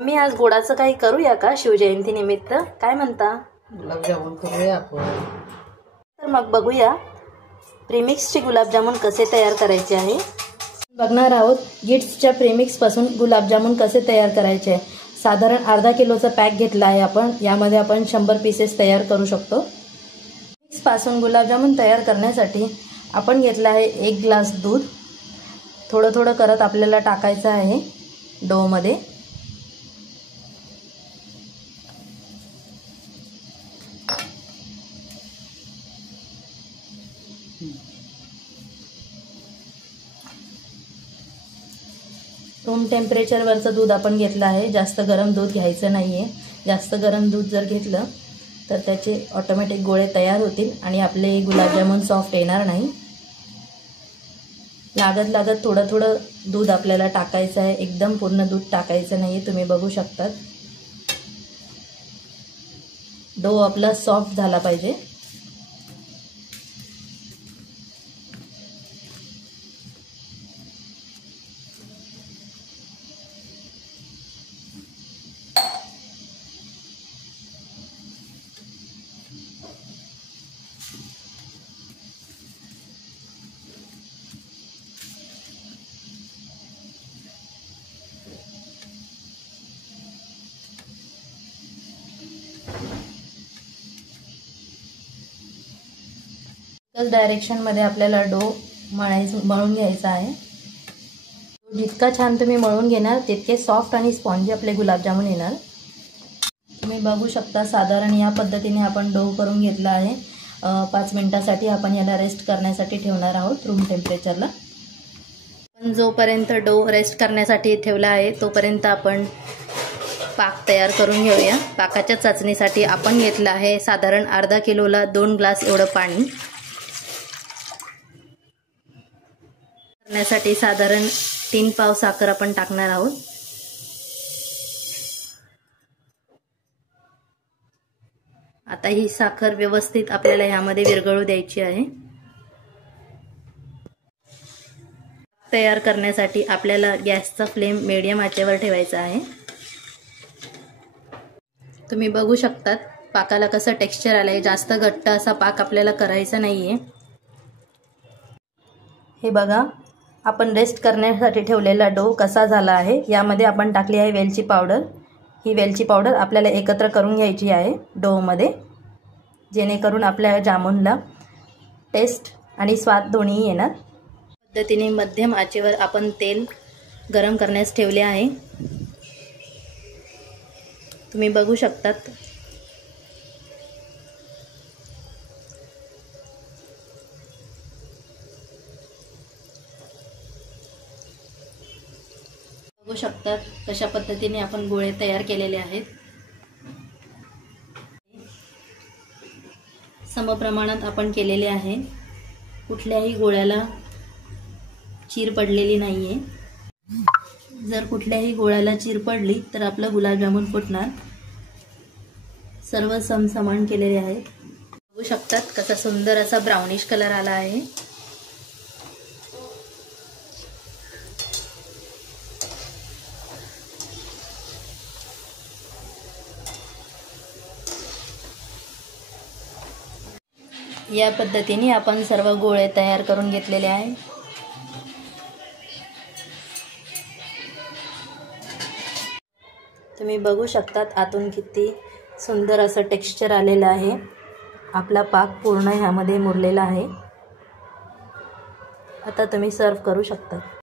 मी आज गोडाचं काही करूया का शिवजयंती निमित्त, काय म्हणता? गुलाबजामुन करूया आपण. तर मग बघूया प्रेमिक्सचे गुलाबजामुन कसे तयार करायचे आहे. बघणार आहोत गिट्सच्या प्रेमिक्सपासून गुलाबजामुन कसे तयार करायचे आहे. साधारण अर्धा किलोचा पॅक घेतला आहे आपण. यामध्ये आपण 100 पीसेस तयार करू शकतो. प्रेमिक्सपासून गुलाबजामुन तयार करण्यासाठी आपण घेतला आहे 1 ग्लास दूध. थोडं थोडं करत आपल्याला टाकायचं आहे डोमध्ये. रूम टेम्परेचरवरचं दूध आपण घेतलं आहे. जास्त गरम दूध घ्यायचं नाही आहे. जास्त गरम दूध जर घेतलं तर त्याचे ऑटोमॅटिक गोळे तयार होतील आणि आपले गुलाबजामुन सॉफ्ट येणार नाही. लागत लागत थोडं थोडं दूध आपल्याला टाकायचं आहे. एकदम पूर्ण दूध टाकायचं नाही. तुम्ही बघू शकतात डो आपला सॉफ्ट झाला पाहिजे. त्याच डायरेक्शनमध्ये आपल्याला डो मळून घ्यायचा आहे. जितका छान तुम्ही मळून घेणार तितके सॉफ्ट आणि स्पॉन्जी आपले गुलाबजामुन येणार. तुम्ही बघू शकता साधारण या पद्धतीने आपण डो करून घेतला आहे. 5 मिनिटासाठी आपण याला रेस्ट करण्यासाठी ठेवणार आहोत रूम टेम्परेचरला. पण जोपर्यंत डो रेस्ट करण्यासाठी ठेवला आहे तोपर्यंत आपण पाक तयार करून घेऊया. पाकाच्या चाचणीसाठी आपण घेतलं आहे साधारण अर्धा किलोला 2 ग्लास एवढं पाणी. करण्यासाठी साधारण 3 पाव साखर आपण टाकणार आहोत. आता ही साखर व्यवस्थित आपल्याला यामध्ये विरघळू द्यायची आहे. तयार करण्यासाठी आपल्याला गॅसचा फ्लेम मीडियम आचेवर ठेवायचा आहे. तुम्ही बघू शकतात पाकाला कसं टेक्स्चर आलंय. जास्त घट्ट असा पाक आपल्याला करायचा नाहीये. हे बघा आपण रेस्ट करण्यासाठी ठेवलेला डो कसा झाला आहे. यामध्ये आपण टाकली आहे वेलची पावडर. ही वेलची पावडर आपल्याला एकत्र करून घ्यायची आहे डोमध्ये, जेणेकरून आपल्या जामुनला टेस्ट आणि स्वाद दोन्ही येणार. पद्धतीने मध्यम आचेवर आपण तेल गरम करण्यास ठेवले आहे. तुम्ही बघू शकतात कशा पद्धतीने आपण गोळे तयार केलेले आहेत. समप्रमाणात आपण केलेले आहे. कुठल्याही गोळ्याला चीर पडलेली नाहीये. जर कुठल्याही गोळ्याला चीर पडली तर आपलं गुलाबजामुन फुटणार. सर्व समसमान केलेले आहेत. बघू शकतात कसा सुंदर असा ब्राउनिश कलर आला आहे. या पद्धतीने आपण सर्व गोळे तयार करून घेतलेले आहे. तुम्ही बघू शकतात आतून किती सुंदर असं टेक्स्चर आलेलं आहे. आपला पाक पूर्ण ह्यामध्ये मुरलेला आहे. आता तुम्ही सर्व करू शकता.